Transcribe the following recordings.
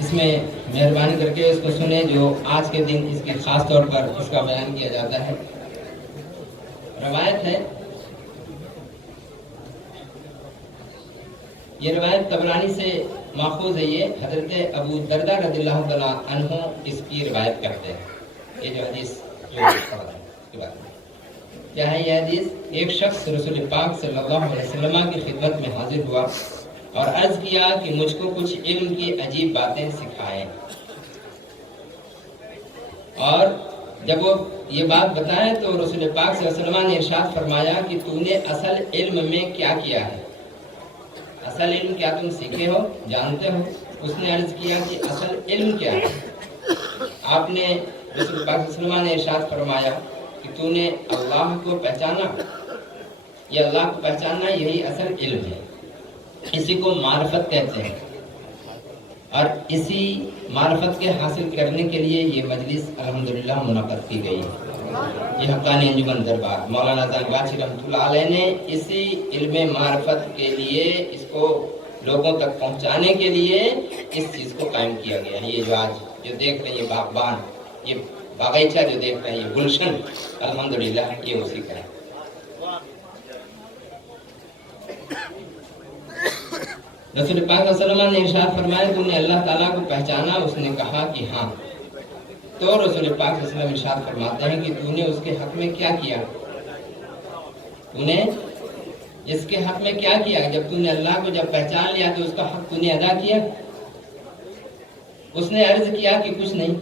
इसमें मेहरबानी करके इसको सुने, जो आज के दिन इसके खास तौर पर इसका बयान किया जाता है। रवायत है, ये रवायत तबरानी से माखूज है। ये हजरत अबू दरदा रज़ियल्लाहु तआला अन्हु इसकी रिवायत करते हैं। ये जो हदीस जो इसके बारे में क्या है, ये हदीस, एक शख्स रसूल पाक सल्लल्लाहु अलैहि वसल्लम की खिदमत में हाजिर हुआ और अर्ज किया कि मुझको कुछ इल्म की अजीब बातें सिखाएं। और जब वो ये बात बताए तो रसूल पाक सल्लल्लाहु अलैहि वसल्लम ने इरशाद फरमाया कि तूने असल इल्म में क्या किया है, असल इल्म क्या तुम सीखे हो, जानते हो? उसने अर्ज किया कि असल इल्म क्या है? आपने रसूल पाक सल्लल्लाहु अलैहि वसल्लम ने इरशाद फरमाया कि तूने अल्लाह को पहचाना, ये अल्लाह को पहचानना यही असल इल्म है। इसी को मार्फत कहते हैं और इसी मार्फत के हासिल करने के लिए ये मजलिस अल्हम्दुलिल्लाह मुनक़्क़द की गई है। ये हक़ानी अंजुमन दरबार मौलाना ज़ंगाची रहमतुल्लाह अलैह ने इसी इल्म मार्फत के लिए, इसको लोगों तक पहुंचाने के लिए इस चीज़ को कायम किया गया है। ये जो आज जो देख रहे हैं, ये बागबान, ये बागीचा जो देख रहे हैं, ये गुलशन, अल्हम्दुलिल्लाह ये उसी का है। रसूल पाक सल्लल्लाहु अलैहि वसल्लम ने इरशाद फरमाया, तूने अल्लाह ताला को पहचाना? उसने कहा कि हाँ। तो रसूल पाक सल्लल्लाहु अलैहि वसल्लम इरशाद फरमाते हैं कि तूने उसके हक में क्या किया, तूने इसके हक में क्या किया? जब तूने अल्लाह को जब पहचान लिया तो उसका हक तूने अदा किया? उसने अर्ज किया कि कुछ नहीं।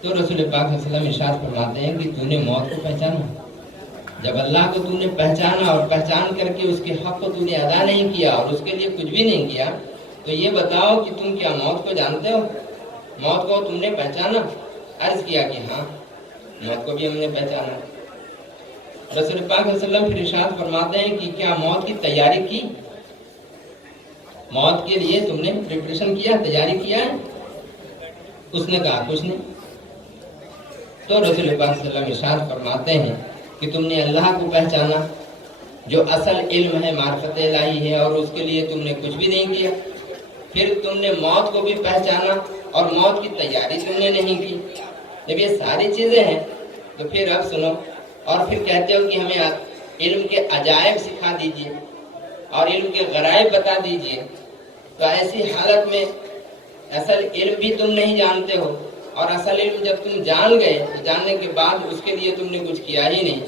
तो रसूल पाक सल्लल्लाहु अलैहि वसल्लम इरशाद फरमाते हैं कि तूने मौत को पहचाना? जब अल्लाह को तूने पहचाना और पहचान करके उसके हक को तूने अदा नहीं किया और उसके लिए कुछ भी नहीं किया, तो ये बताओ कि तुम क्या मौत को जानते हो? मौत को तुमने पहचाना? अर्ज किया कि हाँ, मौत को भी हमने पहचाना। रसूल पाक सल्लल्लाहु अलैहि वसल्लम फिर इरशाद फरमाते हैं कि क्या मौत की तैयारी की, मौत के लिए तुमने प्रिपरेशन किया, तैयारी किया है? उसने कहा कुछ नहीं। तो रसूल पाक सल्लल्लाहु अलैहि वसल्लम इरशाद फरमाते हैं कि तुमने अल्लाह को पहचाना, जो असल इल्म है, मार्फत इलाही है, और उसके लिए तुमने कुछ भी नहीं किया। फिर तुमने मौत को भी पहचाना और मौत की तैयारी तुमने नहीं की। जब ये सारी चीजें हैं तो फिर अब सुनो, और फिर कहते हो कि हमें इल्म के अजायब सिखा दीजिए और इल्म के गराइब बता दीजिए। तो ऐसी हालत में असल इल्म भी तुम नहीं जानते हो, और असल इल्म जब तुम जान गए तो जानने के बाद उसके लिए तुमने कुछ किया ही नहीं।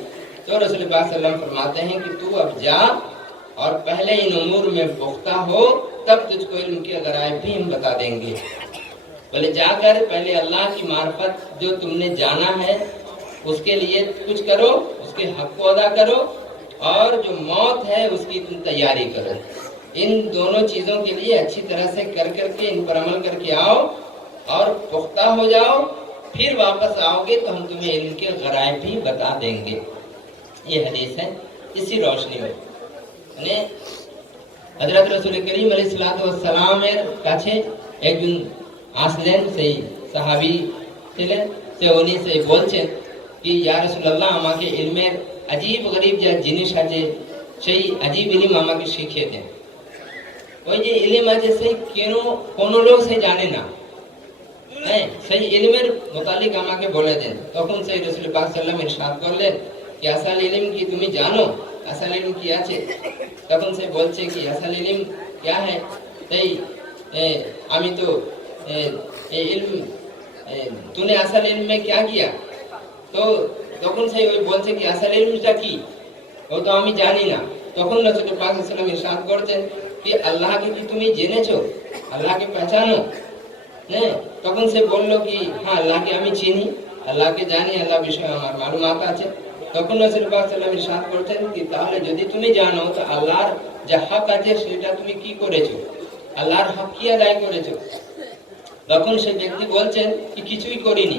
तो रसूल पाक सल्लल्लाहु अलैहि वसल्लम फरमाते हैं कि तू अब जा और पहले इन उमूर में पुख्ता हो, तब तुझको इल्म के गराइब भी हम बता देंगे। बोले जाकर पहले अल्लाह की मार्फत जो तुमने जाना है उसके लिए कुछ करो, उसके हक को अदा करो, और जो मौत है उसकी तुम तैयारी करो। इन दोनों चीज़ों के लिए अच्छी तरह से कर करके इन पर अमल करके आओ और पुख्ता हो जाओ, फिर वापस आओगे तो हम तुम्हें इल्म के गराइब भी बता देंगे। ये हदीस है। इसी रोशनी में हजरत रसूल करीम अलैहिस्सलातु वस्सलाम কাছে একজন আসলেন, সেই সাহাবী ছিলেন, সে উনি সেই বলছেন কি ইয়া রাসূলুল্লাহ, আমাকে ইলমের আজীব গরীব যা জিনিস আছে সেই আজীব ইলম আমাকে শিখিয়ে দেন। ওই যে ইলম আছে সেই কেন কোনো লোক সে জানে না, হ্যাঁ, সেই ইলমের মোতালিক আমাকে বলে দেন। তখন সেই রাসূল পাক সাল্লাল্লাহু আলাইহি ওয়াসাল্লাম ইরশাদ করলেন कि असल इल्म की तुम जानो, असल इल्म की আছে? তখন সে বলছে কি असल इल्म क्या है? তাই আমি তো এই ইলম, तूने असल इल्म में क्या किया? তো তখন সে ওই বলছে কি असल इल्मটা কি, ও তো আমি জানি না। তখন রাসূল পাক সাল্লাল্লাহু আলাইহি ওয়াসাল্লাম ইরশাদ করতেন कि আল্লাহকে কি তুমি জেনেছো, আল্লাহকে পहचानो? হ্যাঁ, তখন সে বলল কি হ্যাঁ, আল্লাহকে আমি চিনি, আল্লাহকে জানি, আল্লাহ বিষয়ে আমার মালুমাত আছে। তখন রাসূল পাক সাল্লাল্লাহু আলাইহি ওয়াসাল্লাম ইরশাদ করতেন कि তাহলে যদি তুমি জানো তো আল্লাহর যে হক আছে সেটা তুমি কি করেছো, আল্লাহর হক কি আদায় করেছো? তখন সেই ব্যক্তি বলছেন कि কিছুই করিনি,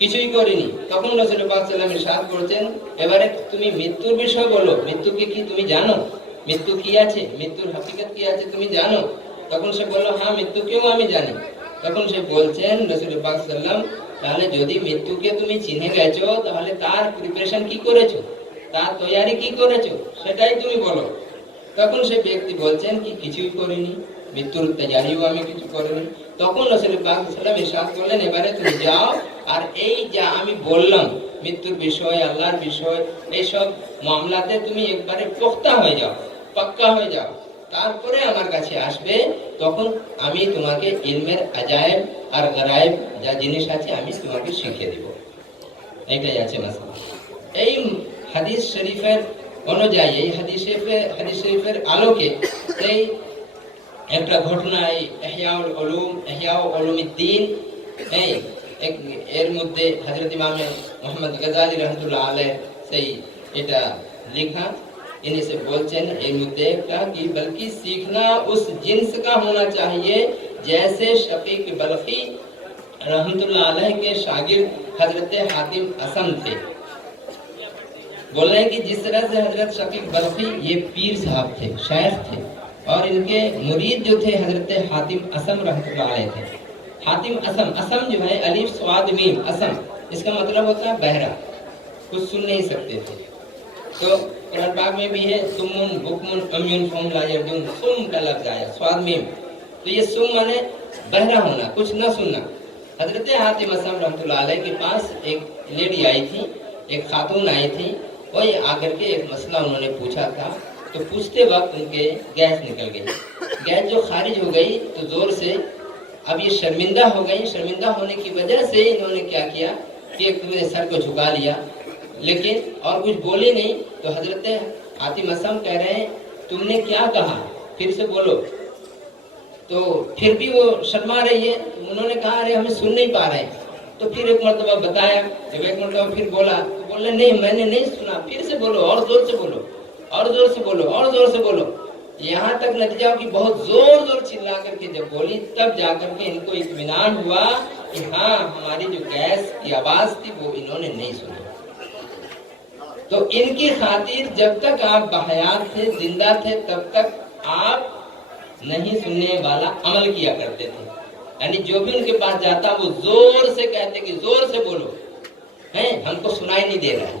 কিছুই করিনি। তখন রাসূল পাক সাল্লাল্লাহু আলাইহি ওয়াসাল্লাম ইরশাদ করতেন, এবারে তুমি মৃত্যুর বিষয় বলো, মৃত্যুকে কি তুমি জানো, মৃত্যু কি আছে, মৃত্যুর হকিকত কি আছে তুমি জানো? তখন সে বলল হ্যাঁ, মৃত্যুকেও আমি জানি। তখন সে বলছেন রাসূল পাক সাল্লাল্লাহু আলাইহি ওয়াসাল্লাম, তাহলে যদি মৃত্যুকে তুমি চিনে গেছো তাহলে তার প্রিপারেশন কি করেছো, তার তৈয়ারি কি করেছো সেটাই তুমি বলো। তখন সে ব্যক্তি বলছেন কি কিছুই করিনি, মৃত্যুর তৈয়ারিও আমি কিছু করিনি। তখন রাসূল পাক সাল্লাল্লাহু আলাইহি ওয়াসাল্লাম ইরশাদ করলেন, এবারে তুমি যাও আর এই যা আমি বললাম মৃত্যুর বিষয়, আল্লাহর বিষয়, এইসব মামলাতে তুমি একবারে পোক্তা হয়ে যাও, পাক্কা হয়ে যাও, তারপরে আমার কাছে আসবে, তখন আমি তোমাকে ইলমের আজায়েব আর গারায়েব যা জিনিস আছে আমি তোমাকে শিখিয়ে দিব। এইটাই আছে মাসলা। এই হাদিস শরীফের অনুযায়ী, এই হাদিস শরীফের আলোকে এই একটা ঘটনা, এই ইহয়া উলুমিদ্দিন, এই এর মধ্যে হযরত ইমাম মুহাম্মদ গজালি রাহমাতুল্লাহ আলাইহি সেই এটা লেখা, इन्हीं से बोलते हैं इन मुद्दे का कि बल्कि सीखना उस जिन्स का होना चाहिए जैसे शफीक बल्खी रहमतुल्लाह अलैह के शागिर्द हजरत हातिम असम थे। बोल रहे हैं कि जिस तरह से हजरत शफीक बल्खी ये पीर साहब थे, शेख थे, और इनके मुरीद जो थे हजरत हातिम असम रहमतुल्लाह अलैह थे। हातिम असम, असम जो है अलिफ स्वाद मीम असम, इसका मतलब होता है बहरा, कुछ सुन नहीं सकते थे। तो कुरान पाक में भी है सुम्मुन बुकमुन अम्युन फहुम ला यरजुन, सुम का लफ्ज आया स्वाद मीम, तो ये सुम माने बहरा होना, कुछ न सुनना। हजरत हातिम असम रहमतुल्लाह अलैह के पास एक लेडी आई थी, एक खातून आई थी, वही आकर के एक मसला उन्होंने पूछा था। तो पूछते वक्त उनके गैस निकल गई, गैस जो खारिज हो गई तो जोर से, अब ये शर्मिंदा हो गई, शर्मिंदा होने की वजह से इन्होंने क्या किया कि एक सर को झुका लिया, लेकिन और कुछ बोले नहीं। तो हजरत हातिम असम कह रहे हैं तुमने क्या कहा, फिर से बोलो। तो फिर भी वो शर्मा रही है, तो उन्होंने कहा अरे हमें सुन नहीं पा रहे हैं। तो फिर एक मरतबा बताया, जब एक मरतबा फिर बोला तो बोले नहीं मैंने नहीं सुना, फिर से बोलो, और जोर से बोलो, और जोर से बोलो, और जोर से बोलो। यहाँ तक नतीजा कि बहुत जोर जोर चिल्ला करके जब बोली, तब जाकर के इनको इत्मीनान हुआ कि हाँ हमारी जो गैस की आवाज थी वो इन्होंने नहीं सुनी। तो इनकी खातिर जब तक आप बहयात थे, जिंदा थे, तब तक आप नहीं सुनने वाला अमल किया करते थे। यानी जो भी उनके पास जाता वो जोर से कहते कि जोर से बोलो, हैं हमको सुनाई नहीं दे रहा है।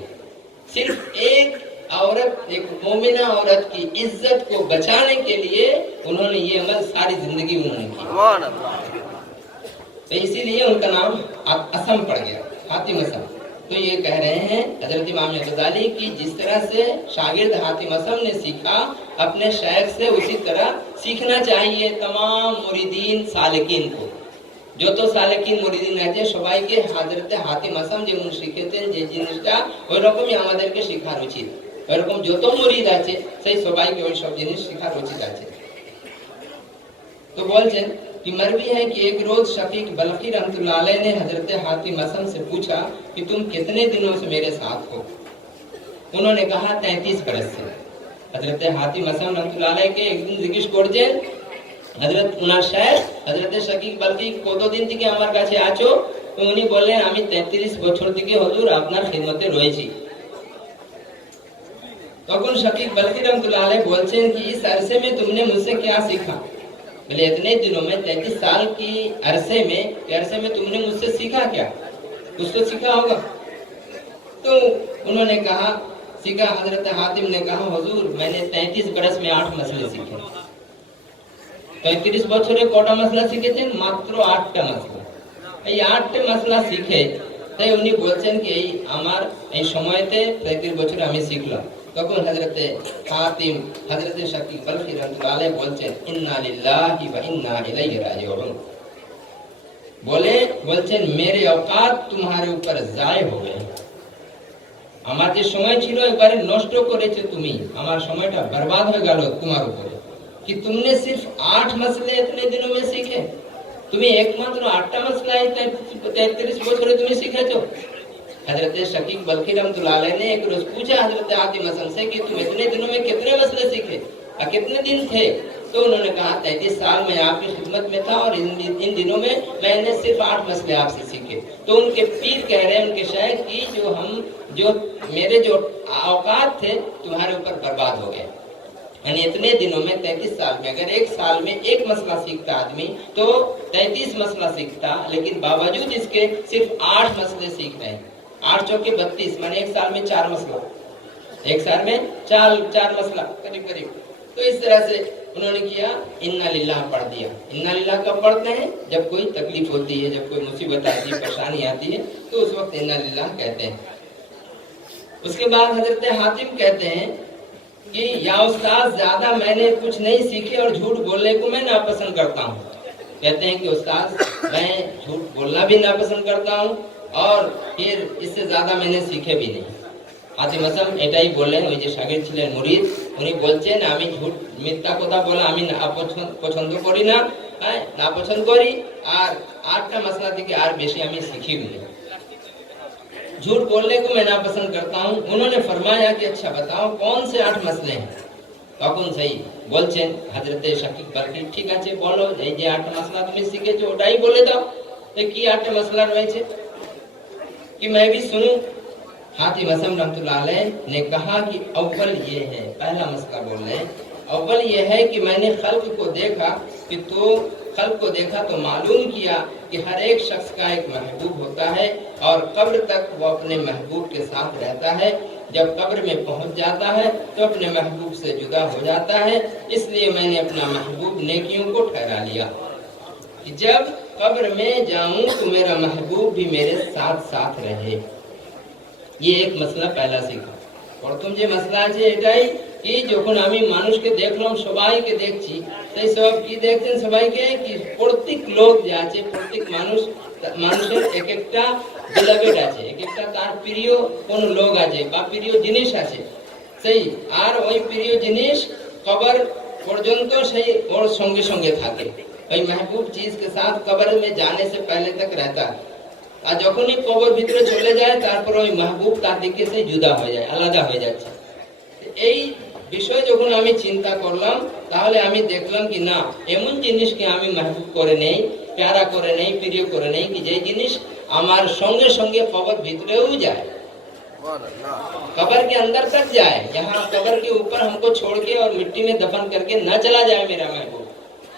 सिर्फ एक औरत, एक मोमिना औरत की इज्जत को बचाने के लिए उन्होंने ये अमल सारी जिंदगी उन्होंने किया, तो इसीलिए उनका नाम असम पड़ गया, हातिम असम। तो ये कह रहे हैं हजरत इमाम गजाली की जिस तरह से शागिर्द हातिम असम ने सीखा अपने शेख से, उसी तरह सीखना चाहिए तमाम मुरीदीन सालिकीन को। जो तो सालिकीन मुरीदीन আছে সবাইকে হযরত হাতিম আসম যেমন শিখিয়েছেন যে জিনিসটা ওই রকমই আমাদেরকে শেখার উচিত। এরকম যত মুরিদ আছে সেই সবাইকে ওই সব জিনিস শেখার উচিত আছে। तो बोलছেন कि मरवी है कि एक रोज शफीक बल्खी रहमतुल्लाह अलैह ने हजरत हातिम असम से पूछा कि तुम कितने दिनों से मेरे साथ हो। उन्होंने कहा 33 बरस से। हजरत हातिम असम रहमतुल्लाह अलैह के एक दिन জিজ্ঞেস করছেন হযরত উনার শেখ হযরত শফীক বলখি কতদিন থেকে আমার কাছে আছো? তো উনি বললেন আমি 33 বছর থেকে হুজুর আপনার খিদমতে রয়েছি। তখন শফীক বলখি रहमतुल्लाह अलैह বলছেন कि इस अरसे में तुमने मुझसे क्या सीखा? बोले इतने दिनों में 33 साल की अरसे में तुमने मुझसे सीखा क्या? कुछ तो सीखा होगा। तो उन्होंने कहा सीखा, हजरत हातिम ने कहा हुजूर मैंने 33 बरस में 8 मसले सीखे। 33 বছরে কটা মশলা শিখেছেন? মাত্র 8টা মশলা। এই 8টা মশলা শিখে তাই উনি বলছেন কি এই আমার এই সময়তে 33 বছরে আমি শিখলাম। তখন হযরতে হাতিম হযরতে শফীক বলখি রাহমাতুল্লাহ আলাইহি বলছেন ইন্না লিল্লাহি ওয়া ইন্না ইলাইহি রাজিউন। বলছেন मेरे औकात तुम्हारे ऊपर जाय हो गए। আমার যে সময় ছিল একবারে নষ্ট করেছো তুমি, আমার সময়টা बर्बाद হয়ে গেল তোমার উপরে कि तुमने सिर्फ 8 मसले इतने दिनों में सीखे। तुम्हें एकमात्र 8टा मसला 33 বছরে তুমি শিখেছো। हजरत शफीक बल्खी रहमतुल्लाह अलैह ने एक रोज पूछा हजरत हातिम असम से कि तुम इतने दिनों में कितने मसले सीखे और कितने दिन थे? तो उन्होंने कहा 33 साल में आपकी खिदमत में था और इन दिनों में मैंने सिर्फ 8 मसले आपसे सीखे। तो उनके पीर कह रहे हैं उनके शायद कि जो मेरे जो औकात थे तुम्हारे ऊपर बर्बाद हो गए। यानी इतने दिनों में 33 साल में अगर एक साल में एक मसला सीखता आदमी तो 33 मसला सीखता, लेकिन बावजूद इसके सिर्फ 8 मसले सीख रहे हैं। 8 चौके 32 माने एक साल में 4 मसला, एक साल में चार मसला करीब करीब। तो इस तरह से उन्होंने किया इन्ना लिल्लाह पढ़ दिया। इन्ना लिल्लाह कब पढ़ते हैं? जब कोई तकलीफ होती है, जब कोई मुसीबत आती है, परेशानी आती है, तो उस वक्त इन्ना लिल्लाह कहते हैं। उसके बाद हजरत हातिम कहते हैं कि या उस्ताद ज्यादा मैंने कुछ नहीं सीखे और झूठ बोलने को मैं नापसंद करता हूँ। कहते हैं कि उस्ताद मैं झूठ बोलना भी नापसंद करता हूँ और फिर इससे ज्यादा मैंने सीखे भी नहीं। হাতিম হাসান এটাই বললেন, ওই যে শাগির ছিলেন মুরিদ, উনি বলছেন আমি ঝুট মিথ্যা কথা বলা আমি পছন্দ করি না, হ্যাঁ না পছন্দ করি, আর 8টা মশলা থেকে আর বেশি আমি শিখি भी नहीं। झूठ बोलने को मैं नापसंद करता हूँ। उन्होंने फरमाया कि अच्छा बताओ कौन से 8 मसले हैं? তখন সেই বলছেন হযরতে শাকিব বলকি ঠিক আছে বলো, এই যে 8 মশলা তুমি শিখেছো ওটাই বলে দাও, তো কি 8 মশলা রয়েছে कि मैं भी सुनूं। हातिम हसन रहमतुल्लाह अलैह ने कहा कि अव्वल ये है, पहला मसला बोल रहे हैं, अव्वल ये है कि मैंने खल्क को देखा कि तो खल्क को देखा तो मालूम किया कि हर एक शख्स का एक महबूब होता है और कब्र तक वो अपने महबूब के साथ रहता है। जब कब्र में पहुंच जाता है तो अपने महबूब से जुदा हो जाता है। इसलिए मैंने अपना महबूब नेकियों को ठहरा लिया कि जब कब्र में जाऊं तो मेरा महबूब भी मेरे साथ साथ रहे। ये एक मसला पहला सीखा। प्रथम যে মসলা আছে এটাই কি যখন আমি মানুষকে দেখলাম সবাইকে দেখছি, সেই সব কি দেখছেন সবাইকে কি প্রত্যেক লোক যে আছে, প্রত্যেক মানুষের এক একটা বিলাভেড আছে, এক একটা তার প্রিয় কোন লোক আছে বা প্রিয় জিনিস আছে, সেই আর ওই প্রিয় জিনিস কবর পর্যন্ত সেই ওর সঙ্গে সঙ্গে থাকে। ওই महबूब चीज के साथ कब्र में जाने से पहले तक रहता है। আর যখনই কবর ভিতরে চলে যায় তারপর ওই মাহবুব তার দিকে সে জুদা হয়ে যায়, আলাদা হয়ে যাচ্ছে। এই বিষয় যখন আমি চিন্তা করলাম তাহলে আমি দেখলাম কি না এমন জিনিসকে আমি মাহবুব করে নেই, প্যারা করে নেই, প্রিয় করে নেই कि যে জিনিস আমার সঙ্গে সঙ্গে কবর ভিতরেও যায়, कब्र के अंदर तक जाए, जहाँ कब्र के ऊपर हमको छोड़ के और मिट्टी में दफन करके न चला जाए मेरा महबूब,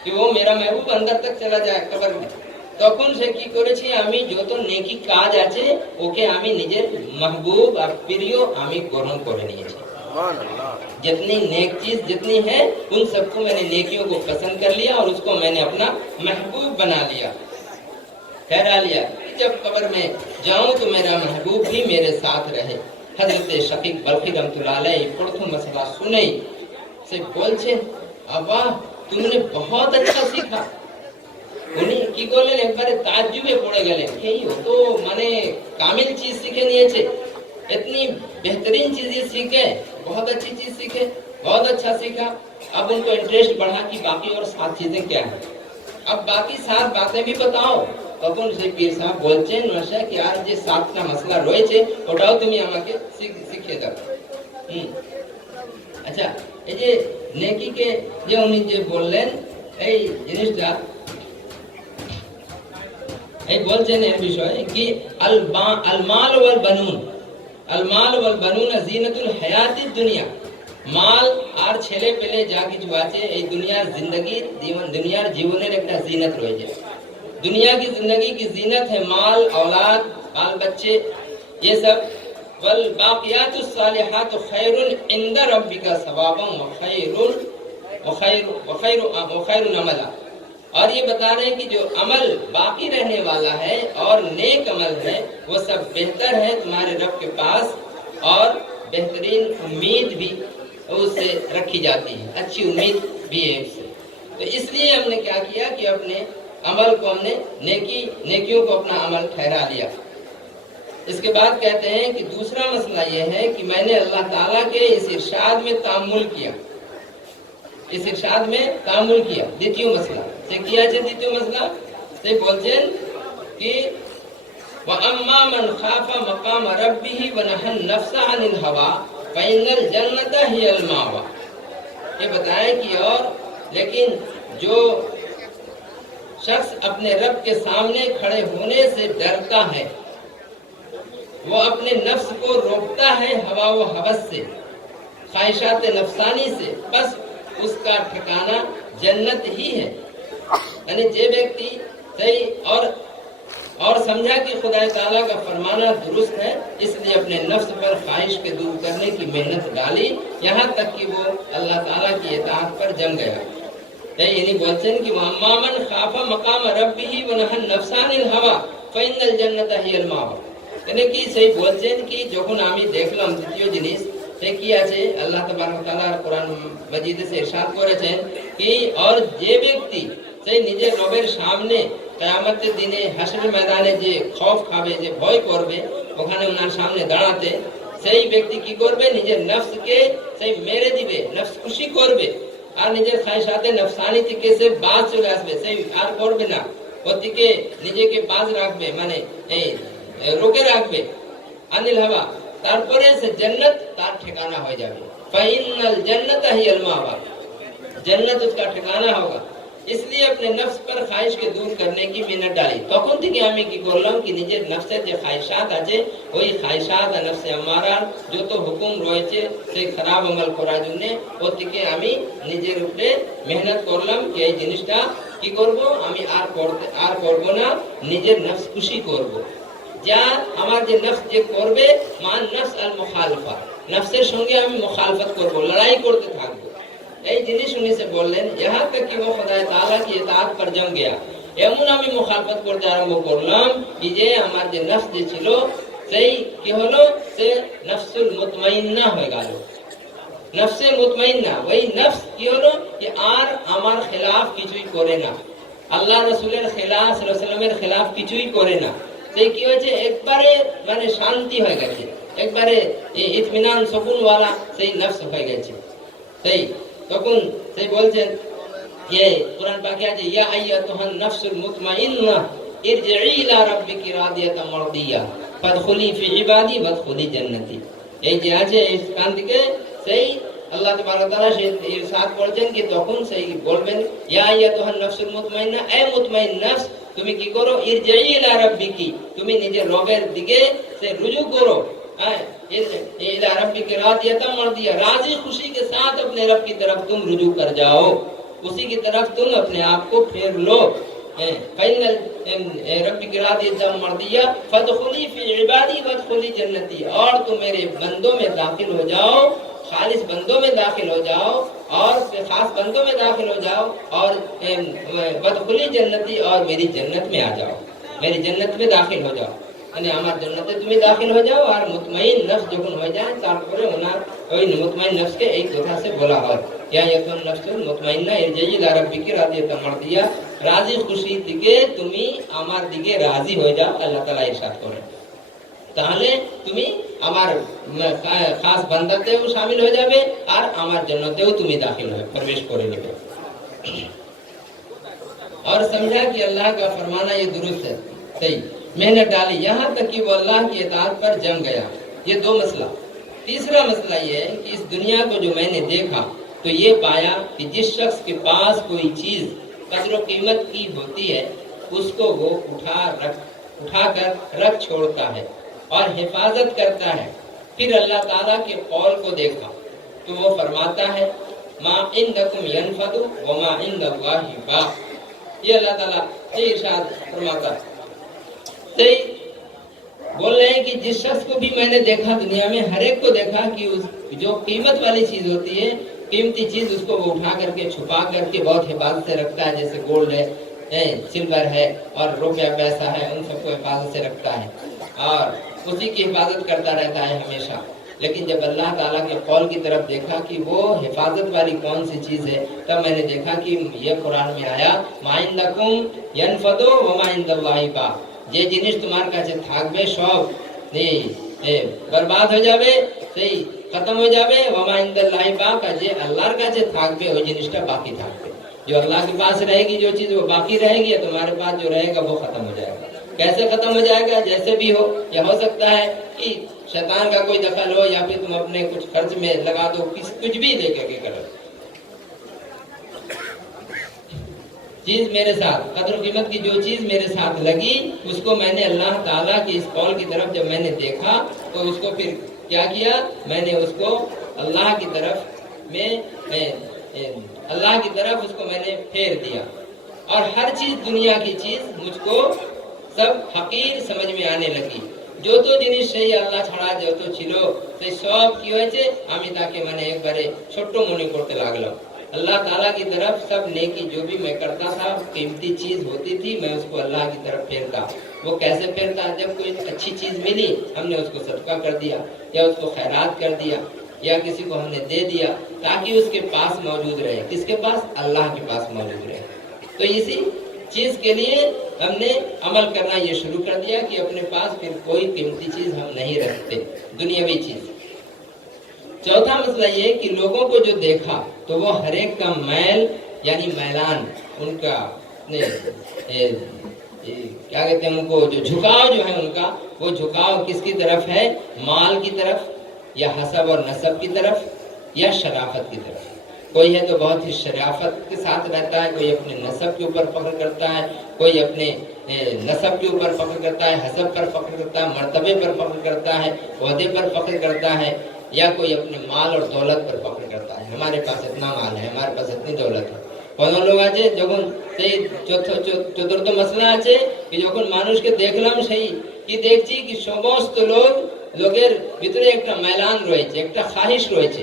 कि वो मेरा महबूब अंदर तक चला जाए कब्र में। তখন সে কি করেছে আমি যত নেকি কাজ আছে ওকে আমি নিজের महबूब और प्रिय আমি গ্রহণ করে নিয়েছি। সুবহান আল্লাহ। जितनी नेक चीज जितनी है उन सबको मैंने नेकियों को पसंद कर लिया और उसको मैंने अपना महबूब बना लिया, ठहरा लिया। जब कब्र में जाऊं तो मेरा महबूब भी मेरे साथ रहे। हजरत शकीक बल्खी रहमतुल्लाह अलैह प्रथम मसला सुने से বলছেন আবা तुमने बहुत अच्छा सीखा। উনি কি করলেন একবারে তাজ্জুবে পড়ে গেলেন, এই তো মানে কামিল चीज सीखे নিয়েছে, इतनी बेहतरीन चीजें सीखे, बहुत अच्छी चीज सीखे, बहुत अच्छा सीखा। अब उनको इंटरेस्ट बढ़ा कि बाकी और 7 चीजें क्या है, अब बाकी 7 बातें भी बताओ। তখন সেই পীর সাহেব বলছেন মাশা কি আর যে 7টা মাসলা রয়েছে ওটাও তুমি আমাকে শিখিয়ে দাও। আচ্ছা এই যে নেকিকে যে উনি যে বললেন এই জিনিসটা এই বলছেন এর বিষয়ে কি আল মাল ওয়াল বানুন জিনাতুল হায়াতিদ দুনিয়া। মাল আর ছেলে পেলে যা কিছু আছে এই দুনিয়ার জিন্দেগির দুনিয়ার জীবনের একটা জিনাত রয়েছে। दुनिया की जिंदगी की जीनत है माल, औलाद, बाल बच्चे, ये सब। वल बाकियातुस सालिहात खैरुन इंद रब्बिका सवाबन व खैरुन अमला। और ये बता रहे हैं कि जो अमल बाकी रहने वाला है और नेक अमल है वो सब बेहतर है तुम्हारे रब के पास, और बेहतरीन उम्मीद भी उससे रखी जाती है, अच्छी उम्मीद भी है उससे। तो इसलिए हमने क्या किया कि अपने अमल को हमने नेकियों को अपना अमल ठहरा लिया। इसके बाद कहते हैं कि दूसरा मसला यह है कि मैंने अल्लाह ताला के इस इरशाद में तामुल किया, इस इरशाद में तामुल किया। द्वितीय मसला से किया है, द्वितीय मसला से बोलছেন कि व अम्मा मन खाफा मकाम रब्बिही व नहन नफ्सा अनिल हवा फइन्नल जन्नता हियल मावा। ये बताया कि और लेकिन जो शख्स अपने रब के सामने खड़े होने से डरता है, वो अपने नफ्स को रोकता है हवा व हवस से, ख्वाहिशात नफसानी से, बस उसका ठिकाना जन्नत ही है। यानी जे व्यक्ति सही और समझा कि खुदा ताला का फरमाना दुरुस्त है, इसलिए अपने नफ्स पर ख्वाहिश के दूर करने की मेहनत डाली, यहाँ तक कि वो अल्लाह ताला की इताअत पर जम गया। তাই ইনি বলছেন কি মামান খাফা মাকাম রাব্বিহি ওয়া নাহান নাফসানিল হাওয়া ফাইনাল জান্নাতা হিয়াল মাওয়া। মানে কি সেই বলছেন কি যখন আমি দেখলাম দ্বিতীয় জিনিস সে কি আছে, আল্লাহ তাবারক ওয়া তাআলা কোরআন মাজিদে সে ইরশাদ করেছেন কি আর যে ব্যক্তি সেই নিজের রবের সামনে কিয়ামতের দিনে হাসরের ময়দানে যে খৌফ খাবে, যে ভয় করবে ওখানে ওনার সামনে দাঁড়াতে, সেই ব্যক্তি কি করবে, নিজের নফসকে সেই মেরে দিবে, নফস খুশি করবে আর নিজের খায়শাতে নফসানি থেকে সে বাজ চলে আসবে, সেই আর করবে না, ওদিকে নিজেকে বাজ রাখবে, মানে এই রোকে রাখবে আনিল হাওয়া, তারপরে সে জান্নাত তার ঠিকানা হয়ে যাবে। ফাইনাল জান্নাতা হিয়াল মাওয়া, জান্নাত उसका ঠিকানা होगा। इसलिए अपने नफ्स पर ख्वाहिश के दूर करने की मेहनत डाली। তখন থেকে আমি কি করলাম কি নিজের নফসের যে খায়শাত আছে ওই খায়শাত আর নফসে আমারা যত হুকুম রয়েছে সেই খারাপ আমল করার জন্য ওদিকে আমি নিজের উপরে মেহনত করলাম কি এই জিনিসটা কি করব, আমি আর করব না, নিজের নফস খুশি করব। যা আমার যে নফস যে করবে মান নফস আল মুখালফা, নফসের সঙ্গে আমি মুখালফত করব, লড়াই করতে থাকব। এই জিনিস উনি সে বললেন ইহা তক কি ও খোদা তাআলা কি ইতাআত পর জম গয়া, এমন আমি মুখালফত করতে আরম্ভ করলাম কি যে আমার যে নফস যে ছিল সেই কি হলো, সে নফসুল মুতমাইন্না হয়ে গেল। নফসে মুতমাইন্না ওই নফস কি হলো কি আর আমার খেলাফ কিছুই করে না, আল্লাহ রাসূলের খেলাফ সাল্লাল্লাহু আলাইহি ওয়াসাল্লামের খেলাফ কিছুই করে না। সেই কি হয়েছে একবারে মানে শান্তি হয়ে গেছে, একবারে ইতমিনান সুকুন ওয়ালা সেই নফস হয়ে গেছে। সেই তখন সেই বলছেন যে কুরআন পাকে আছে ইয়া আইয়াতুহান নাফসুল মুতমাইন্না ইরজিই ইলা রাব্বিকি রাদিয়াতাম মারদিয়া ফাদখুলি ফি ইবাদি ওয়াদখুলি জান্নাতি। এই যে আছে এই কান থেকে সেই আল্লাহ তাবারক ওয়া তাআলা সেই ইরশাদ করেছেন কি তখন সেই বলবেন ইয়া আইয়াতুহান নাফসুল মুতমাইন্না, এ মুতমাইন নফস তুমি কি করো, ইরজিই ইলা রাব্বিকি তুমি নিজের রবের দিকে সে রুজু করো, इला रब्बी के रादियतम मर्दिया, राजी खुशी के साथ अपने रब की तरफ तुम रुजू कर जाओ, उसी की तरफ तुम अपने आप को फेर लो। फाइनल रब्बी के रादियतम मर्दिया फदखुली फी इबादी वदखुली जन्नती, और तुम मेरे बंदों में दाखिल हो जाओ, खालिस बंदों में दाखिल हो जाओ और खास बंदों में दाखिल हो जाओ और वदखुली जन्नती, और मेरी जन्नत में आ जाओ, मेरी जन्नत में दाखिल हो जाओ, মানে আমার জান্নাতে তুমি দাখিল হয়ে যাও। আর মুতমাইন নফস যখন হয়ে যায় তারপরে ওনার ওই মুতমাইন নফসকে এই কথা সে বলা হয় ইয়া ইয়াতুন নফসুল মুতমাইন্না ইরজিই ইলা রাব্বিকি রাদিয়াতাম মারদিয়া, রাজি খুশি দিকে তুমি আমার দিকে রাজি হয়ে যাও, আল্লাহ তাআলা ইরশাদ করেন। তাহলে তুমি আমার খাস বান্দাতেও শামিল হয়ে যাবে আর আমার জান্নাতেও তুমি দাখিল হয়ে প্রবেশ করে নেবে। और समझा कि अल्लाह का फरमाना ये दुरुस्त है, सही मेहनत डाली, यहाँ तक कि वो अल्लाह की इताअत पर जम गया। ये दो मसला। तीसरा मसला ये है कि इस दुनिया को जो मैंने देखा तो ये पाया कि जिस शख्स के पास कोई चीज कदर कीमत की होती है उसको वो उठाकर रख छोड़ता है और हिफाजत करता है। फिर अल्लाह ताला के कौल को देखा तो वो फरमाता है मा इंदकुम यनफदु व मा इंदल्लाहि बाक़। ये अल्लाह ताला ये इरशाद फरमाता है। बोल रहे हैं कि जिस शख्स को भी मैंने देखा दुनिया में, हर एक को देखा कि उस जो कीमत वाली चीज होती है, कीमती चीज, उसको वो उठा करके छुपा करके बहुत हिफाजत से रखता है, जैसे गोल्ड है, सिल्वर है और रुपया पैसा है, उन सबको हिफाजत से रखता है और उसी की हिफाजत करता रहता है हमेशा। लेकिन जब अल्लाह ताला के कौल की तरफ देखा कि वो हिफाजत वाली कौन सी चीज है, तब मैंने देखा कि ये कुरान में आया मा इंदकुम यनफदु व मा इंदल्लाहि बाक़, যে জিনিস তোমার কাছে থাকবে সব বরবাদ হয়ে যাবে, সেই খতম হয়ে যাবে, ওমা ইনদাল্লাহি বাক, যে আল্লাহর কাছে থাকবে ওই জিনিসটা বাকি থাকবে। जो अल्लाह के पास रहेगी जो चीज वो बाकी रहेगी, तुम्हारे पास जो रहेगा वो खत्म हो जाएगा। कैसे खत्म हो जाएगा, जैसे भी हो, या हो सकता है कि शैतान का कोई दखल हो या फिर तुम अपने कुछ खर्च में लगा दो, कुछ भी लेके के करो। चीज मेरे साथ कदर कीमत की जो चीज मेरे साथ लगी उसको मैंने अल्लाह ताला की इस कौल की तरफ जब मैंने देखा तो उसको फिर क्या किया, मैंने उसको अल्लाह की तरफ में अल्लाह की तरफ उसको मैंने फेर दिया। और हर चीज दुनिया की चीज मुझको सब हकीर समझ में आने लगी। যত জিনিস সেই আল্লাহ ছাড়া যত ছিল সেই সব কি হয়েছে আমি তাকে মানে একবারে ছোট্ট মনে করতে লাগলাম। अल्लाह ताला की तरफ सब नेकी जो भी मैं करता था, कीमती चीज होती थी, मैं उसको अल्लाह की तरफ फेरता। वो कैसे फेरता? जब कोई अच्छी चीज मिली, हमने उसको सदका कर दिया या उसको खैरात कर दिया या किसी को हमने दे दिया, ताकि उसके पास मौजूद रहे। किसके पास? अल्लाह के पास मौजूद रहे। तो इसी चीज के लिए हमने अमल करना ये शुरू कर दिया कि अपने पास फिर कोई कीमती चीज हम नहीं रखते, दुनियावी चीज। चौथा मसला ये कि लोगों को जो देखा तो वो हर एक का मैल यानी मैलान, उनका क्या कहते हैं, उनको जो झुकाव जो है उनका, वो झुकाव किसकी तरफ है? माल की तरफ या हसब और नसब की तरफ या शराफत की तरफ। कोई है तो बहुत ही शराफत के साथ रहता है, कोई अपने नसब के ऊपर पकड़ करता है, कोई अपने नसब के ऊपर पकड़ करता है, हसब पर पकड़ करता है, मर्तबे पर पकड़ करता है, ओहदे पर पकड़ करता है, या कोई अपने माल और दौलत पर पकड़ करता है। हमारे पास इतना माल है, हमारे पास इतनी दौलत है। কোনো লোক আছে যখন সেই চতুর্থ মশলা আছে কি যখন মানুষকে দেখলাম সেই কি দেখছি কি সমস্ত লোকের ভিতরে একটা মেলান রয়েছে, একটা খাহিশ রয়েছে,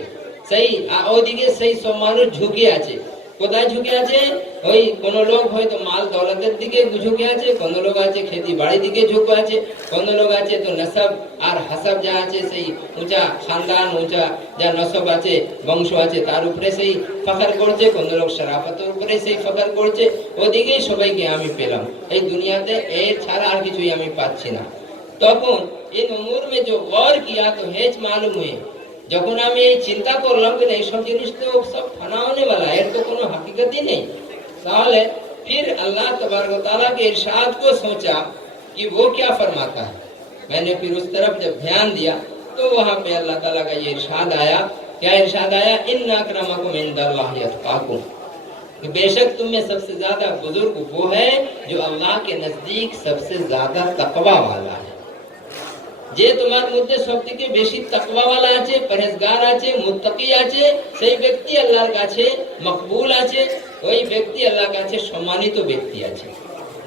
সেই ওইদিকে সেই সব মানুষ ঝুঁকে আছে। কোথায় ঝুঁকে আছে? ওই কোন লোক হয়তো মাল দৌলতের দিকে ঝুঁকে আছে, কোন লোক আছে খেতি বাড়ির দিকে ঝুঁকে আছে, কোন লোক আছে তো নসব আর হাসাব যা আছে সেই উঁচা খানদান, উঁচা যা নসব আছে, বংশ আছে, তার উপরে সেই ফখর করছে, কোন লোক শরাফতের উপরে সেই ফখর করছে। ওদিকেই সবাইকে আমি পেলাম। এই দুনিয়াতে এর ছাড়া আর কিছুই আমি পাচ্ছি না। তখন इन उमूर में जो गौर किया तो हेज मालूम हुए, যখন আমি এই চিন্তা করলাম कि नहीं सब জিনিস तो सब फना होने वाला है, तो কোনো हकीकत ही नहीं, ताले फिर अल्लाह तबारक व तआला के इरशाद को सोचा कि वो क्या फरमाता है। मैंने फिर उस तरफ जब ध्यान दिया तो वहाँ पे अल्लाह ताला का ये इरशाद आया। क्या इरशाद आया? इन्ना अक्रमकुम इंदल्लाहि अत्काकुम, कि बेशक तुम में सबसे ज्यादा बुजुर्ग वो है जो अल्लाह के नजदीक सबसे ज्यादा तकवा वाला है। যে তোমার মধ্যে সবথেকে বেশি তাকওয়াওয়ালা আছে, পরহেজগার আছে, মুত্তাকি আছে, সেই ব্যক্তি আল্লাহর কাছে মকবুল আছে, ওই ব্যক্তি আল্লাহর কাছে সম্মানিত ব্যক্তি আছে।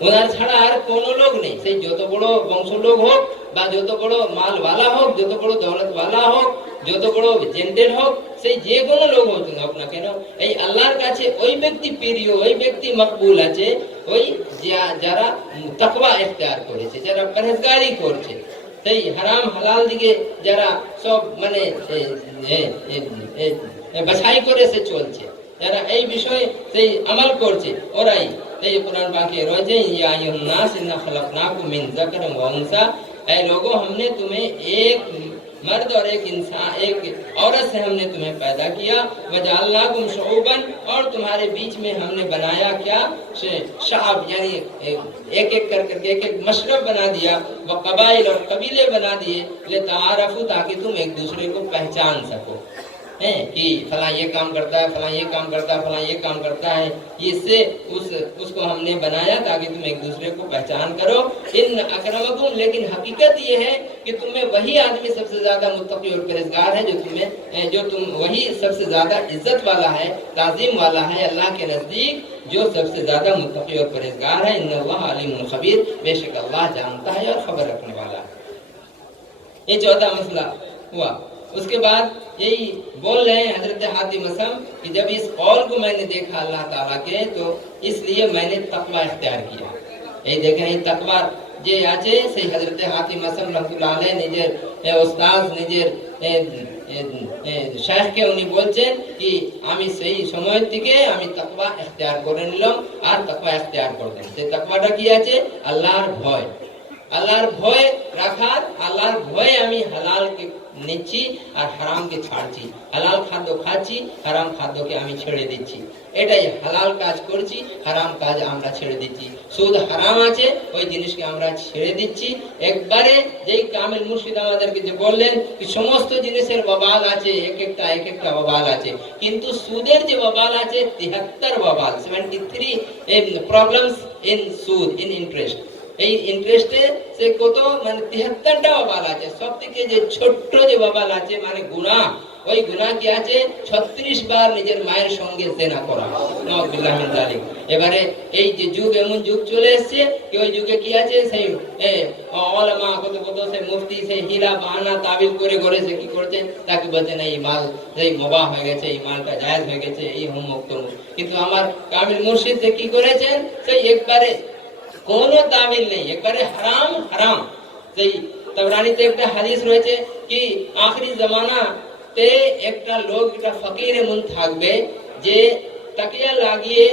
ওনার ছাড়া আর কোনো লোক নেই। সেই যত বড় বংশ লোক হোক বা যত বড় মালওয়ালা হোক, যত বড় দৌলতওয়ালা হোক, যত বড় জেন্টেল হোক, সেই যে কোনো লোক হোক না কেন, এই আল্লাহর কাছে ওই ব্যক্তি প্রিয়, ওই ব্যক্তি মকবুল আছে, ওই যারা তাকওয়া ইখতিয়ার করেছে, যারা পরহেজগারি করছে, সেই হারাম হালাল দিকে যারা সব মানে বাছাই করে সে চলছে, যারা এই বিষয়ে সেই আমল করছে, ওরাই এই কুরআন পাকে রয়েছে ইয়া আইয়ুহান নাস ইন্না খলাকনাকুম মিন যাকারিন ওয়া উনসা, ऐ लोगों हमने तुम्हें एक मर्द और एक इंसान, एक औरत से हमने तुम्हें पैदा किया, वजअलनाकुम शुऊबन, और तुम्हारे बीच में हमने बनाया क्या? शाब यानी एक एक करके एक एक मशरब बना दिया, व कबाइल और कबीले बना दिए, लितारफू, ताकि तुम एक दूसरे को पहचान सको है कि फला ये काम करता है, फला ये काम करता है, फला ये काम करता है। इससे उसको हमने बनाया ताकि तुम एक दूसरे को पहचान करो। इन अकरमकुम, लेकिन हकीकत ये है कि तुम्हें वही आदमी सबसे ज्यादा मुत्तकी और परहेजगार है जो तुम वही सबसे ज्यादा इज्जत वाला है, ताजीम वाला है अल्लाह के नजदीक, जो सबसे ज्यादा मुत्तकी और परहेजगार है। इन्नल्लाह अलीमुन खबीर, बेशक अल्लाह जानता है और खबर रखने वाला है। ये चौथा मसला हुआ। उसके बाद यही बोल रहे हैं हजरत हातिम असम कि जब इस कौल को मैंने देखा अल्लाह ताला के, तो इसलिए मैंने तकवा इख्तियार किया। ये देखें ये तकवा जे আছে সেই হযরত হাতিম আসম রাহমাতুল্লাহ আলাইহি নিজের ওস্তাদ, নিজের শেখকে উনি বলছেন কি আমি সেই সময় থেকে আমি তাকওয়া ইখতিয়ার করে নিলাম আর তাকওয়া ইখতিয়ার করলাম। সেই তাকওয়াটা কি আছে? আল্লাহর ভয়, আল্লাহর ভয় রাখার, আল্লাহর ভয়ে আমি হালালকে নিচ্ছি আর হারামকে ছাড়ছি, হালাল খাদ্য খাচ্ছি, হারাম খাদ্যকে আমি ছেড়ে দিচ্ছি। এটাই হালাল কাজ করছি, হারাম কাজ আমরা ছেড়ে দিচ্ছি। সুদ হারাম আছে, ওই জিনিসকে আমরা ছেড়ে দিচ্ছি একবারে। যেই কামিল মুর্শিদ আমাদেরকে যে বললেন কি সমস্ত জিনিসের ওয়াবাল আছে, এক একটা ওয়াবাল আছে, কিন্তু সুদের যে ওয়াবাল আছে 73 ওয়াবাল, 73 প্রবলেমস ইন সুদ, ইন ইন্টারেস্ট। এই ইন্টারেস্টে সে কত মানে 73টা ওয়াবাল আছে। সব থেকে যে ছোট্ট যে ওয়াবাল আছে মানে গুনাহ, ওই গুনাহ কি আছে 36 বার নিজের মায়ের সঙ্গে জেনা করা। নাউযুবিল্লাহি মিন যালিক। এবারে এই যে যুগ, এমন যুগ চলে এসেছে কি ওই যুগে কি আছে, সেই ওলামা কত কত সেই মুফতি সেই হিলা বাহানা তাবিল করে করে সে কি করছেন, তাকে বলছেন এই মাল সেই মুবাহ হয়ে গেছে, এই মালটা জায়েজ হয়ে গেছে, এই হুমুক তমুক। কিন্তু আমার কামিল মুর্শিদ যে কি করেছেন, সেই একবারে কোনো তাবিল নেই, একবারে হারাম হারাম। সেই তাবরানীতে একটা হাদিস রয়েছে কি আখরি জামানাতে একটা লোক, একটা ফকির এমন থাকবে যে তাকিয়া লাগিয়ে,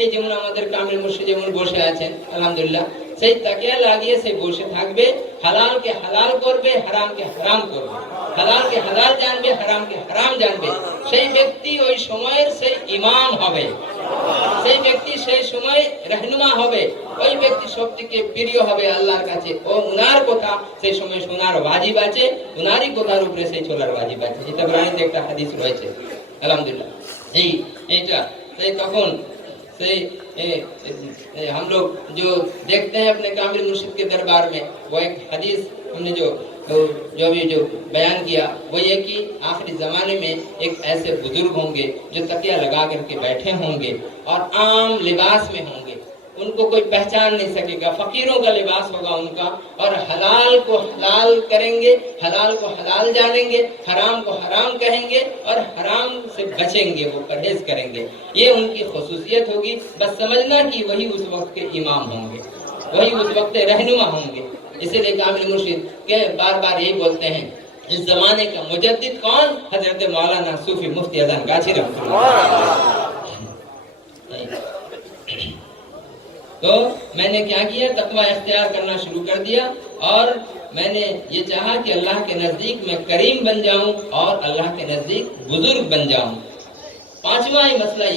এই যেমন আমাদের কামিল মুর্শিদ যেমন বসে আছেন আলহামদুলিল্লাহ, সেই তাকিয়া লাগিয়ে সে বসে থাকবে, হালালকে হালাল করবে, হারামকে হারাম করবে, হালালকে হালাল জানবে, হারামকে হারাম জানবে। সেই ব্যক্তি ওই সময়ের সেই ইমাম হবে, সেই ব্যক্তি সেই সময় রহনুমা হবে, ওই ব্যক্তি সবথেকে প্রিয় হবে আল্লাহর কাছে। ও উনার কথা সেই সময় শোনার ওয়াজিব আছে, উনারই কথার উপরে সেই চলার ওয়াজিব আছে। এটা কোরআনে একটা হাদিস রয়েছে আলহামদুলিল্লাহ। এইটা সেই তখন से हम लोग जो देखते हैं अपने कामिल मुर्शिद के दरबार में, वो एक हदीस हमने जो अभी जो बयान किया वो ये कि आखिरी जमाने में एक ऐसे बुजुर्ग होंगे जो तकिया लगा करके बैठे होंगे और आम लिबास में होंगे, उनको कोई पहचान नहीं सकेगा, फकीरों का लिबास होगा उनका, और हलाल को हलाल करेंगे, हलाल को हलाल जानेंगे, हराम को हराम कहेंगे और हराम से बचेंगे, वो परहेज करेंगे। ये उनकी खुसूसियत होगी। बस समझना कि वही उस वक्त के इमाम होंगे, वही उस वक्त रहनुमा होंगे। इसीलिए कामिल मुर्शिद के बार बार यही बोलते हैं, इस जमाने का मुजद्दिद कौन? हजरत मौलाना सूफी मुफ्ती अज़ान गाची रहमतुल्लाह। तो मैंने क्या किया, तकवा इख्तियार करना शुरू कर दिया और मैंने ये चाहा कि अल्लाह के नजदीक मैं करीम बन जाऊं और अल्लाह के नजदीक बुजुर्ग बन जाऊं। पांचवा मसला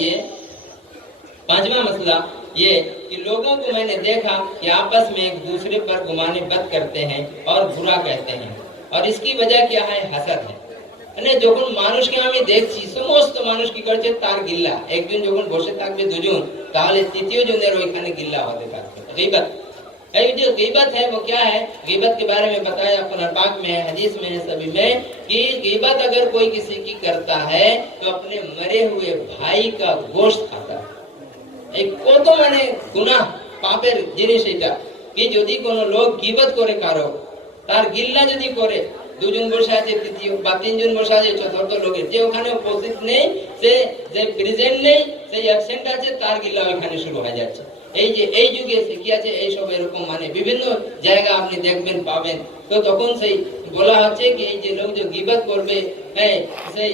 ये कि लोगों को मैंने देखा कि आपस में एक दूसरे पर गुमाने बद करते हैं और बुरा कहते हैं, और इसकी वजह क्या है? हसद है। মানে যখন মানুষকে আমি দেখছি, সমস্ত মানুষ কি করছে, তার গিল্লা। একজন যখন বসে থাকবে দুজন, তাহলে তৃতীয় জনের ওইখানে গিল্লা হতে থাকবে। গীবত, এই जो गीबत है वो क्या है? गीबत के बारे में बताया कुरान पाक में, हदीस में, सभी में कि गीबत अगर कोई किसी की करता है तो अपने मरे हुए भाई का गोश्त खाता है। এই কত মানে গুনাহ পাপের জিনিস এটা, কি যদি কোনো লোক গীবত করে কারো, তার গিল্লা যদি করে, দুজন বসে আছে, তৃতীয় বা তিনজন বসে আছে, চতুর্থ লোকের যে ওখানে উপস্থিত নেই, সে যে প্রেজেন্ট নেই, সেই অ্যাবসেন্ট আছে, তার গিল্লা ওখানে শুরু হয়ে যাচ্ছে। এই যে এই যুগে কি আছে, এই সব এরকম মানে বিভিন্ন জায়গা আপনি দেখবেন পাবেন। তো তখন সেই বলা হচ্ছে কি এই যে লোক যে গীবত করবে, হ্যাঁ, সেই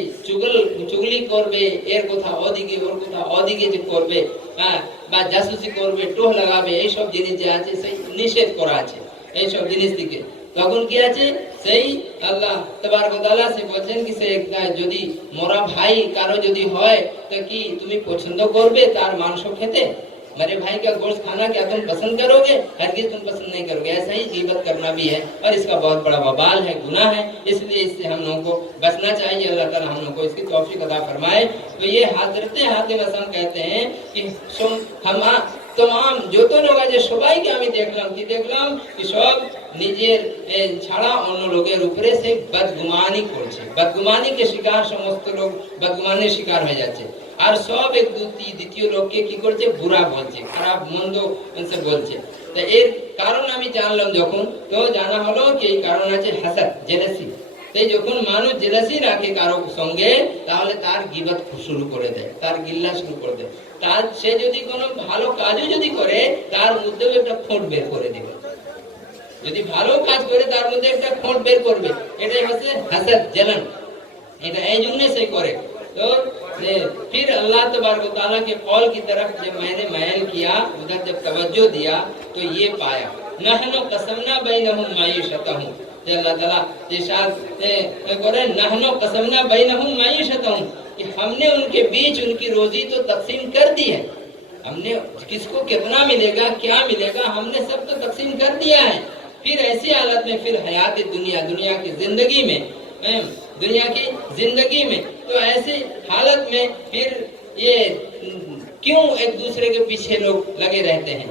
চুগলি করবে, এর কথা ওদিকে, ওর কথা ওদিকে যে করবে, হ্যাঁ, বা জাসুসি করবে, টোহ লাগাবে, এই সব জিনিস যে আছে সেই নিষেধ করা আছে এই সব জিনিস থেকে। তখন কি আছে, সেই আল্লাহ তাবারক ওয়া তাআলা সে বলেন कि সে যদি মোরা ভাই কারো যদি হয় তো কি তুমি পছন্দ করবে তার মাংস খেতে? मेरे भाई का गोश्त खाना क्या तुम पसंद करोगे? हरगिज तुम पसंद नहीं करोगे। ऐसा ही गीबत करना भी है और इसका बहुत बड़ा वबाल है, गुनाह है, इसलिए इससे हम लोगों को बचना चाहिए। अल्लाह ताला हम लोगों को इसकी तौफीक अता फरमाए। तो ये हज़रत हातिम हसन कहते हैं कि हम तमाम যত লোক আছে সবাইকে আমি দেখলাম কি সব নিজের ছাড়া অন্য লোকের উপরে সে বদগুমানি করছে, বদগুমানিকে শিকার, সমস্ত লোক বদগুমানির শিকার হয়ে যাচ্ছে, আর সব এক দ্বিতীয় লোককে কি করছে, বুড়া বলছে, খারাপ মন্দ বলছে। তো এর কারণ আমি জানলাম যখন, তো জানা হলো কি এই কারণ আছে হাসাদ, জেলাসি। তাই যখন মানুষ জেলাসি রাখে কারো সঙ্গে, তাহলে তার গীবত শুরু করে দেয়, তার গিল্লা শুরু করে দেয়। তার সে যদি কোনো ভালো কাজও যদি করে, তার মধ্যেও একটা খোঁট বের করে দেবে। যদি ভালো কাজ করে তার মধ্যে একটা খোঁট বের করবে, এটাই হচ্ছে হাসাদ, জেলান। এটা এই জন্য সে করে। तो फिर अल्लाह तबारक व तआला के कौल की तरफ जब मैंने मैल किया, उधर जब तवज्जो दिया, तो ये पाया नहनु कसमना बैनहुम मईशतहुम। अल्लाह ताला इरशाद करे, नहनु कसमना बैनहुम मईशतहुम, कि हमने उनके बीच उनकी रोजी तो तकसीम कर दी है। हमने किसको कितना मिलेगा, क्या मिलेगा, हमने सब तो तकसीम कर दिया है। फिर ऐसी हालत में, फिर हयात दुनिया की जिंदगी में, दुनिया की जिंदगी में, तो ऐसी हालत में फिर ये क्यों एक दूसरे के पीछे लोग लगे रहते हैं?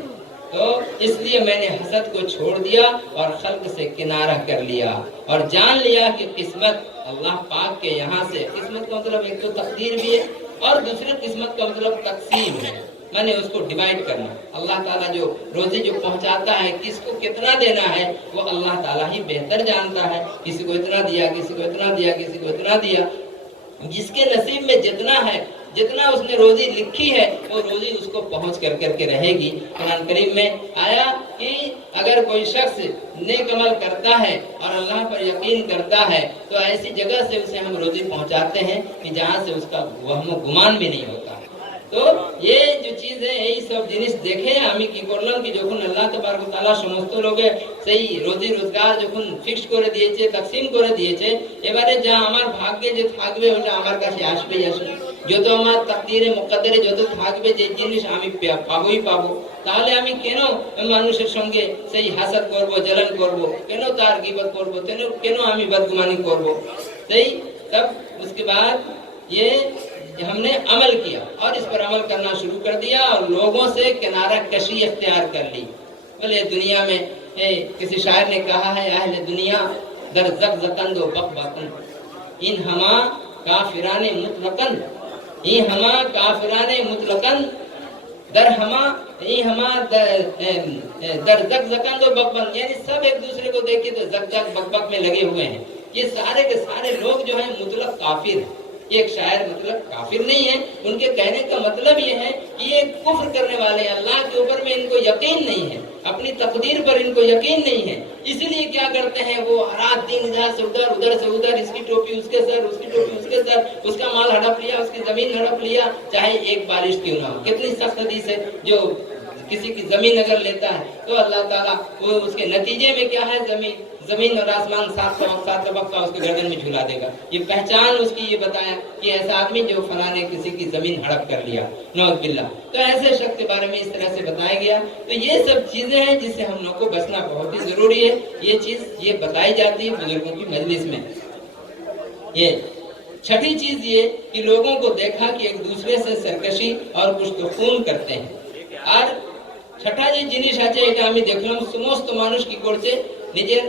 تو اس لیے میں نے حسد کو چھوڑ دیا اور خلق سے کنارہ کر لیا اور جان لیا کہ قسمت اللہ پاک کے یہاں سے، قسمت کا مطلب ایک تو تقدیر بھی ہے اور دوسری قسمت کا مطلب تقسیم ہے، میں نے اس کو ڈیوائڈ کرنا۔ اللہ تعالیٰ جو روزی جو پہنچاتا ہے، کس کو کتنا دینا ہے وہ اللہ تعالیٰ ہی بہتر جانتا ہے، کسی کو اتنا دیا، کسی کو اتنا دیا، کسی کو اتنا دیا، جس کے نصیب میں جتنا ہے، جتنا اس نے روزی لکھی ہے وہ روزی اس کو پہنچ کر کے رہے گی۔ قرآن کریم میں آیا کہ اگر کوئی شخص نیک عمل کرتا ہے اور اللہ پر یقین کرتا ہے تو ایسی جگہ سے اسے ہم روزی پہنچاتے ہیں کہ جہاں سے اس کا وہم و گمان بھی نہیں ہوتا۔ তো এই যে চিজে এই সব জিনিস দেখে আমি কি করলাম কি যখন আল্লাহ তাবারক ওয়া তাআলা সমস্ত লোকে সেই রোজি রোজগার যখন ফিক্স করে দিয়েছে, তাকসিম করে দিয়েছে, এবারে যা আমার ভাগ্যে যে থাকবে ওটা আমার কাছে আসবেই আসবে। যত আমার তাকদীরে মুকদ্দারে যত থাকবে যে জিনিস আমি পাবোই পাবো। তাহলে আমি কেন মানুষের সঙ্গে সেই হাসাদ করব, জलन করব, কেন তার গীবত করব, কেন আমি বদগুমানি করব? সেই तब उसके बाद ये हमने अमल किया और इस पर अमल करना शुरू कर दिया और लोगों से किनारा कशी इख्तियार कर ली। बोले दुनिया में किसी शायर ने कहा है, अहले दुनिया दर जक जकन दो बक बकन इन हमा काफिराने मुतलकन, इन हमा काफिराने मुतलकन दर हमा दर जक जकन दो बक बक, यानी सब एक दूसरे को देखे तो जक जक बक बक में लगे हुए हैं। ये सारे के सारे लोग जो हैं मुतलक काफिर हैं। एक शायर मतलब काफिर नहीं है, उनके कहने का मतलब ये है कि ये कुफ्र करने वाले हैं, अल्लाह के ऊपर में इनको यकीन नहीं है, अपनी तकदीर पर इनको यकीन नहीं है, इसलिए क्या करते हैं वो रात दिन इधर से उधर, उधर से उधर, इसकी टोपी उसके सर, उसकी टोपी उसके सर, उसका माल हड़प लिया, उसकी जमीन हड़प लिया, चाहे एक बारिश क्यों ना हो। कितनी सख्त हदीस है, जो किसी की जमीन अगर लेता है तो अल्लाह ताला वो उसके नतीजे में क्या है, जमीन और आसमान सात तबक्का उसके गर्दन में झुला देगा। ये पहचान उसकी ये बताया कि ऐसा आदमी जो फला ने किसी की जमीन हड़प कर लिया, नौज़ बिल्लाह। तो ऐसे शख्स के बारे में इस तरह से बताया गया। तो ये सब चीजें हैं जिससे हम लोग को बचना बहुत ही जरूरी है। ये चीज ये बताई जाती है बुजुर्गों की मजलिस में। ये छठी चीज ये कि लोगों को देखा कि एक दूसरे से सरकशी और कुछ तो खून करते हैं। और छठा যে জিনিস আছে এটা আমি দেখলাম সমস্ত মানুষ কি করছে, নিজের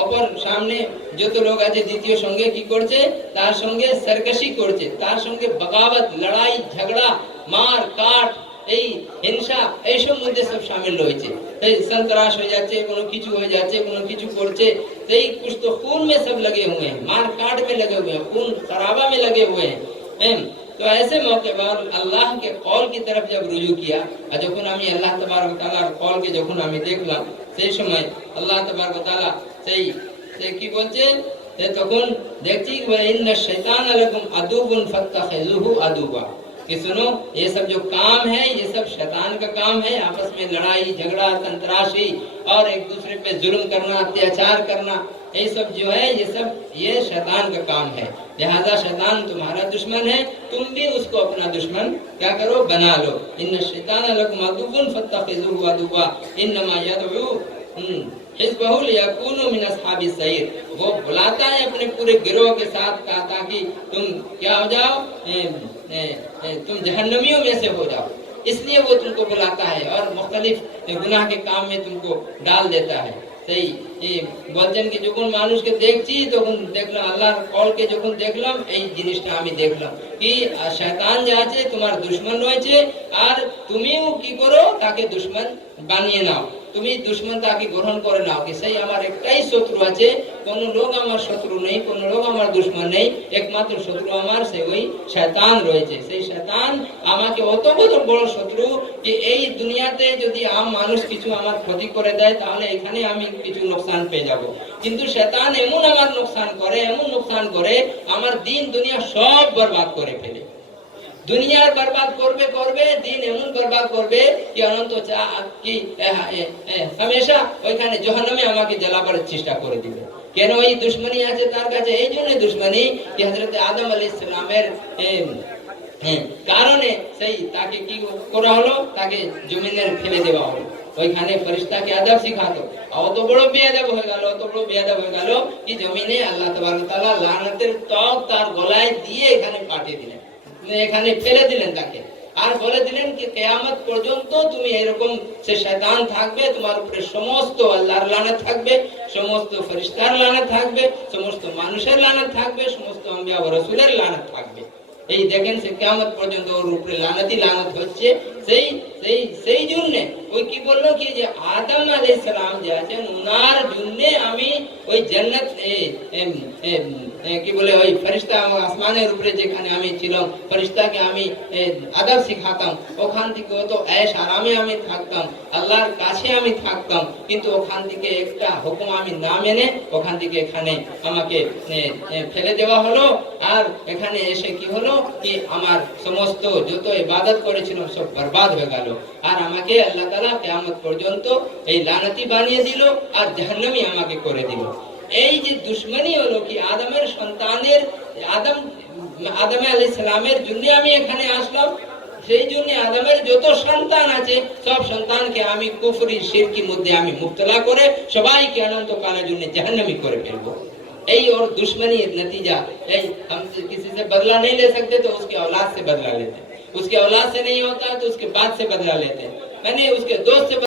অপর সামনে যত লোক আছে দ্বিতীয় সঙ্গে কি করছে, তার সঙ্গে সরকশি করছে, তার সঙ্গে বগাবত, লড়াই ঝগড়া, মার কাট, এই হিংসা এইসব মধ্যে সব শামিল রয়েছে। এই সন্ত্রাস হয়ে যাচ্ছে, কোনো কিছু হয়ে যাচ্ছে, কোনো কিছু করছে, সেই कुछ तो खून में सब लगे हुए हैं, मार काट में लगे हुए हैं, खून खराबा में लगे हुए हैं। तो ऐसे मौके पर अल्लाह के कौल की तरफ जब रुजू किया और যখন আমি আল্লাহ তাবারক ওয়া তাআলার কলকে যখন আমি দেখলাম সেই সময় আল্লাহ তাবারক ওয়া তাআলা সেই কি বলছে, তখন দেখছি ইন্না শাইতান লাকুম আদুবুন ফাত্তাখিযুহু আদুবা, कि सुनो ये सब जो काम है ये सब शैतान का काम है, आपस में लड़ाई झगड़ा तंत्राशी और एक दूसरे पे जुल्म करना, अत्याचार करना, ये सब जो है ये सब ये शैतान का काम है। लिहाजा शैतान तुम्हारा दुश्मन है, तुम भी उसको अपना दुश्मन क्या करो, बना लो। इन्न शैतान लकुम अदुव्वुन फत्तखिज़ूहु अदुव्वा इन्नमा यदउ हिज़्बहु लियकूनु मिन अस्हाबिस सईर, वो बुलाता है अपने पूरे गिरोह के साथ का ताकि तुम क्या हो जाओ, तुम जहन्नमियों में से हो जाओ, इसलिए वो तुमको बुलाता है और मुख्तलिफ गुनाह के काम में तुमको डाल देता है। সেই বলছেন কি যখন মানুষকে দেখছি তখন দেখলাম আল্লাহর কলকে যখন দেখলাম এই জিনিসটা আমি দেখলাম কি শয়তান যে আছে তোমার দুশমন রয়েছে আর তুমিও কি করো তাকে দুশমন বানিয়ে নাও, তুমি দুশমন তাকে গ্রহণ করে নাও कि সেই আমার একটাই শত্রু আছে, কোন লোক আমার শত্রু নেই, কোন লোক আমার দুশমন নেই, একমাত্র শত্রু আমার সেই ওই শয়তান রয়েছে। সেই শয়তান আমাকে অত বড় শত্রু যে এই দুনিয়াতে যদি আম মানুষ কিছু আমার ক্ষতি করে দেয় তাহলে এখানে আমি কিছু নোকসান পেয়ে যাব, কিন্তু শয়তান এমন আমার নোকসান করে, এমন নোকসান করে আমার দিন দুনিয়া সব বরবাদ করে ফেলে। দুনিয়ার বরবাদ করবে করবে, দিন এমন বরবাদ করবে কি অনন্ত কি হামেশা ওইখানে জাহান্নামে আমাকে জ্বালাবার চেষ্টা করে দিবে। কেন এই দুশমনী আছে তার কাছে, এই জন্য দুশমনী কি হযরত আদম আলাইহিস সালামের কারণে সেই তাকে কি করা হলো, তাকে জমিনে ফেলে দেওয়া হলো, ওইখানে ফেরেশতাকে আদব শিখাতো। অত বড় বেয়াদব হয়ে গেল, অত বড় বেয়াদব হয়ে গেল কি জমিনে আল্লাহ তাবারক ওয়া তাআলা লানতের তক তার গলায় দিয়ে এখানে পাঠিয়ে দিলেন, এখানে ফেলে দিলেন তাকে। আর বলে দিলেন কি কিয়ামত পর্যন্ত তুমি এরকম সে শয়তান থাকবে, তোমার উপরে সমস্ত আল্লাহর লানত থাকবে, সমস্ত ফেরেশতার লানত থাকবে, সমস্ত মানুষের লানত থাকবে, সমস্ত আম্বিয়া ও রাসূলের লানত থাকবে। এই দেখেন সে কিয়ামত পর্যন্ত ওর উপরে লানতই লানত হচ্ছে। সেই সেই সেই জন্য ওই কি বললো কি যে আদম আলাইহিস সালাম যে আছেন ওনার জন্য আমি ওই জান্নাত কি বলে ওই ফেরেশতা আসমানের উপরে যেখানে আমি ছিলাম ফেরেশতাকে আমি আদব শিখাতাম, ওখান থেকে অত ऐश আরামে আমি থাকতাম, আল্লাহর কাছে আমি থাকতাম, কিন্তু ওখান থেকে একটা হুকুম আমি না মেনে ওখান থেকে এখানে আমাকে ফেলে দেওয়া হলো। আর এখানে এসে কি হলো কি আমার সমস্ত যত ইবাদত করেছিলাম সব বরবাদ হয়ে গেল। আর আমাকে আল্লাহ তাআলা কিয়ামত পর্যন্ত এই লানতি বানিয়ে দিল আর জাহান্নামী আমাকে করে দিল। এই যে দুশমনী হলো কি আদমের সন্তানের আদম আলাইহিস সালামের জন্য আমি এখানে আসলাম। সেই জন্য আদমের যত সন্তান আছে সব সন্তানকে আমি কুফরি শিরকির মধ্যে আমি মুবতলা করে সবাইকে অনন্তকালের জন্য জাহান্নামী করে ফেলবো। यही और दुश्मनी नतीजा यही। हम किसी से बदला नहीं ले सकते तो उसके औलाद से बदला लेते हैं, उसके औलाद से नहीं होता तो उसके बाद से बदला लेते हैं, यानी उसके दोस्त से